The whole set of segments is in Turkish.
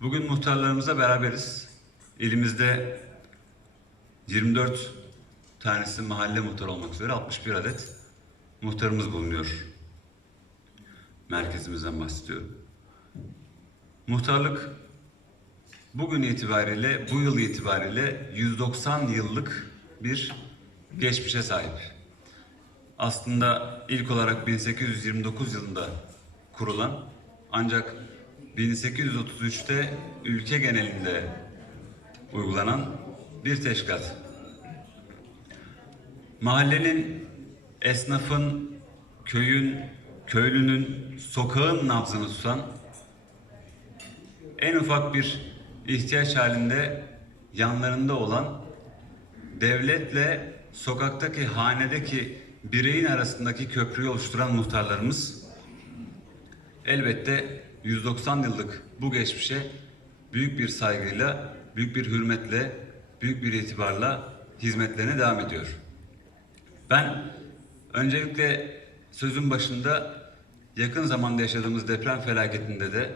Bugün muhtarlarımızla beraberiz. İlimizde 24 tanesi mahalle muhtarı olmak üzere 61 adet muhtarımız bulunuyor. Merkezimizden bahsediyorum. Muhtarlık bugün itibariyle, bu yıl itibariyle 190 yıllık bir geçmişe sahip. Aslında ilk olarak 1829 yılında kurulan ancak 1833'te ülke genelinde uygulanan bir teşkilat. Mahallenin, esnafın, köyün, köylünün, sokağın nabzını tutan en ufak bir ihtiyaç halinde yanlarında olan devletle sokaktaki hanedeki bireyin arasındaki köprüyü oluşturan muhtarlarımız elbette 190 yıllık bu geçmişe büyük bir saygıyla, büyük bir hürmetle, büyük bir itibarla hizmetlerine devam ediyor. Ben öncelikle sözün başında yakın zamanda yaşadığımız deprem felaketinde de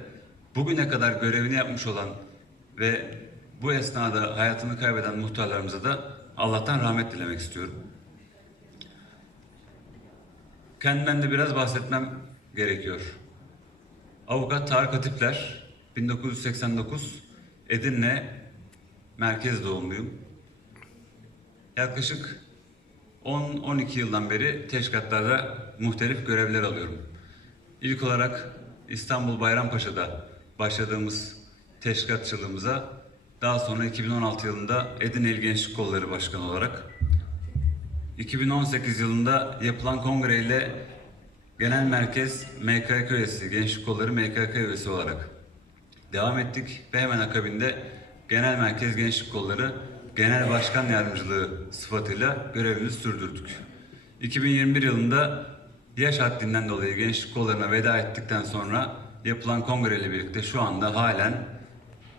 bugüne kadar görevini yapmış olan ve bu esnada hayatını kaybeden muhtarlarımıza da Allah'tan rahmet dilemek istiyorum. Kendimden de biraz bahsetmem gerekiyor. Avukat Tarık Atipler, 1989, Edirne merkez doğumluyum. Yaklaşık 10-12 yıldan beri teşkilatlarda muhtelif görevler alıyorum. İlk olarak İstanbul Bayrampaşa'da başladığımız teşkilatçılığımıza daha sonra 2016 yılında Edirne Gençlik Kolları Başkanı olarak 2018 yılında yapılan kongreyle Genel Merkez MKK üyesi, Gençlik Kolları MKK üyesi olarak devam ettik ve hemen akabinde Genel Merkez Gençlik Kolları Genel Başkan Yardımcılığı sıfatıyla görevimizi sürdürdük. 2021 yılında yaş haddinden dolayı gençlik kollarına veda ettikten sonra yapılan kongreyle birlikte şu anda halen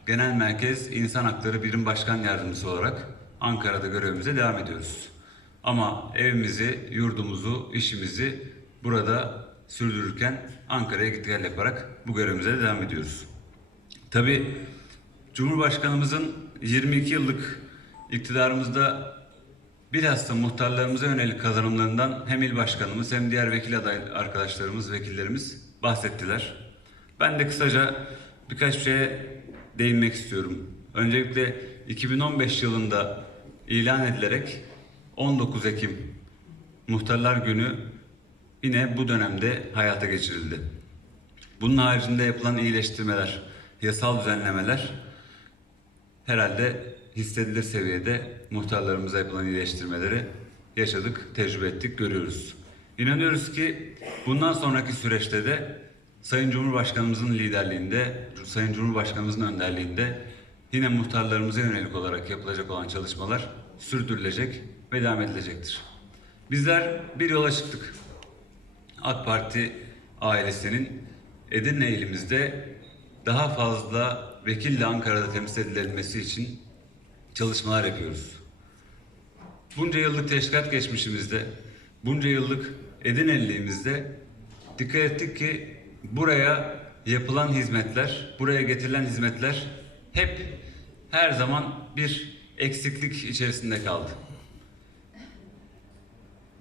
Genel Merkez İnsan Hakları Birim Başkan Yardımcısı olarak Ankara'da görevimize devam ediyoruz. Ama evimizi, yurdumuzu, işimizi burada sürdürürken Ankara'ya git gel yaparak bu görevimize de devam ediyoruz. Tabii Cumhurbaşkanımızın 22 yıllık iktidarımızda bilhassa muhtarlarımıza yönelik kazanımlarından hem il başkanımız hem diğer vekil aday arkadaşlarımız, vekillerimiz bahsettiler. Ben de kısaca birkaç şeye değinmek istiyorum. Öncelikle 2015 yılında ilan edilerek 19 Ekim Muhtarlar Günü yine bu dönemde hayata geçirildi. Bunun haricinde yapılan iyileştirmeler, yasal düzenlemeler herhalde hissedilir seviyede muhtarlarımıza yapılan iyileştirmeleri yaşadık, tecrübe ettik, görüyoruz. İnanıyoruz ki bundan sonraki süreçte de Sayın Cumhurbaşkanımızın liderliğinde, Sayın Cumhurbaşkanımızın önderliğinde yine muhtarlarımıza yönelik olarak yapılacak olan çalışmalar sürdürülecek ve devam edilecektir. Bizler bir yola çıktık. AK Parti ailesinin Edirne ilimizde daha fazla vekille Ankara'da temsil edilmesi için çalışmalar yapıyoruz. Bunca yıllık teşkilat geçmişimizde, bunca yıllık Edirne'liğimizde dikkat ettik ki buraya yapılan hizmetler, buraya getirilen hizmetler hep her zaman bir eksiklik içerisinde kaldı.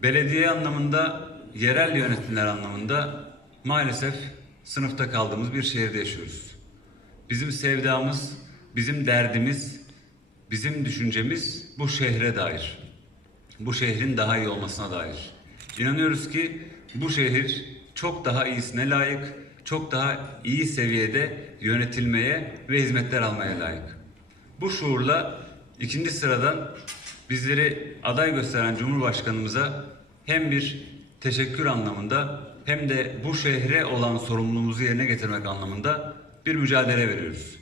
Belediye anlamında, yerel yönetimler anlamında maalesef sınıfta kaldığımız bir şehirde yaşıyoruz. Bizim sevdamız, bizim derdimiz, bizim düşüncemiz bu şehre dair. Bu şehrin daha iyi olmasına dair. İnanıyoruz ki bu şehir çok daha iyisine layık, çok daha iyi seviyede yönetilmeye ve hizmetler almaya layık. Bu şuurla ikinci sıradan bizleri aday gösteren Cumhurbaşkanımıza hem bir teşekkür anlamında hem de bu şehre olan sorumluluğumuzu yerine getirmek anlamında bir mücadele veriyoruz.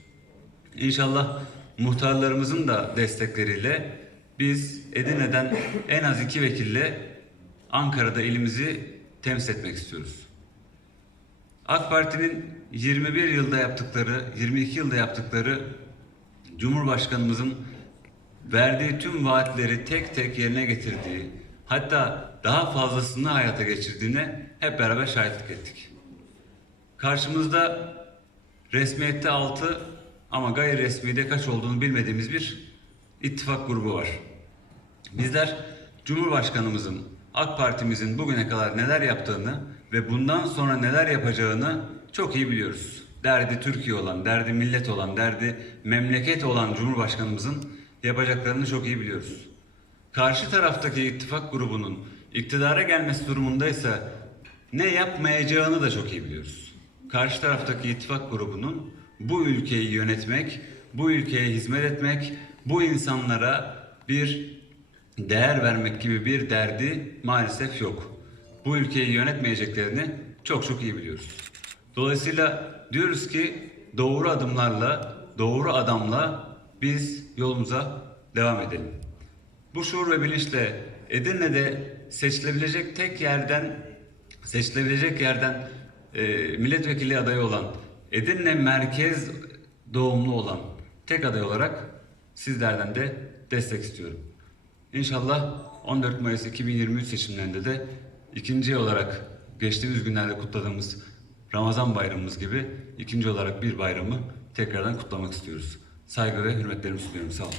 İnşallah muhtarlarımızın da destekleriyle biz Edirne'den en az iki vekille Ankara'da ilimizi temsil etmek istiyoruz. AK Parti'nin 21 yılda yaptıkları, 22 yılda yaptıkları Cumhurbaşkanımızın verdiği tüm vaatleri tek tek yerine getirdiği, hatta daha fazlasını hayata geçirdiğine hep beraber şahitlik ettik. Karşımızda resmiyette 6, ama gayri resmi de kaç olduğunu bilmediğimiz bir ittifak grubu var. Bizler Cumhurbaşkanımızın, AK Partimizin bugüne kadar neler yaptığını ve bundan sonra neler yapacağını çok iyi biliyoruz. Derdi Türkiye olan, derdi millet olan, derdi memleket olan Cumhurbaşkanımızın yapacaklarını çok iyi biliyoruz. Karşı taraftaki ittifak grubunun iktidara gelmesi durumundaysa ne yapmayacağını da çok iyi biliyoruz. Karşı taraftaki ittifak grubunun bu ülkeyi yönetmek, bu ülkeye hizmet etmek, bu insanlara bir değer vermek gibi bir derdi maalesef yok. Bu ülkeyi yönetmeyeceklerini çok çok iyi biliyoruz. Dolayısıyla diyoruz ki doğru adımlarla, doğru adamla biz yolumuza devam edelim. Bu şuur ve bilinçle Edirne'de seçilebilecek tek yerden seçilebilecek yerden e, milletvekili adayı olan Edirne merkez doğumlu olan tek aday olarak sizlerden de destek istiyorum. İnşallah 14 Mayıs 2023 seçimlerinde de ikinci olarak geçtiğimiz günlerde kutladığımız Ramazan bayramımız gibi ikinci olarak bir bayramı tekrardan kutlamak istiyoruz. Saygı ve hürmetlerimi sunuyorum. Sağ olun.